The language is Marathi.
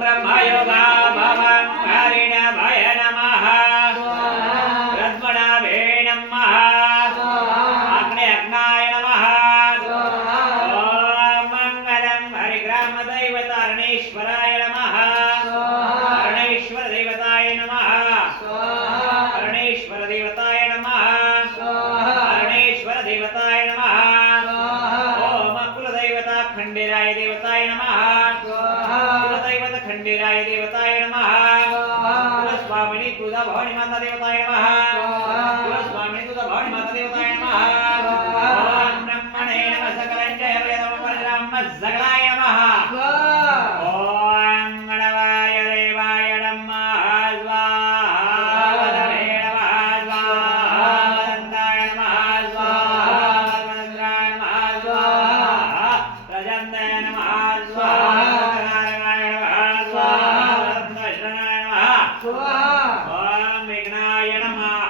ब्रह्मयोगा भवं हरिणभय नमः रत्मनाभे नमः अग्नाय नमः ॐ मंगलं हरिग्रामदैवतारणेश्वराय नमः अरणेश्वर देवताय नमः अरणेश्वर देवताय नमः अरणेश्वर देवताय नमः ओम कुलदैवता खंडेराय देवताय नमः कुलदैवत खंडेराय देवताय नमः कुलस्वामिनी तुळजा भवानी माता देवताय नमः कुलस्वामिनी तुळजा भवानी माता देवताय नमः ओम ब्रह्मणे नमः सकलंजय वेदमपरब्रह्म सकलाय नमः ओम गणवाय देवाय नमः स्वाहा वदने नमः स्वाहा वदन्ताय नमः स्वाहा वदन्ताय नमः स्वाहा प्रजन्ताय नमः स्वाहा वदनाय नमः स्वाहा वदन्तश्रणाय नमः स्वाहा ओम विघ्नाय नमः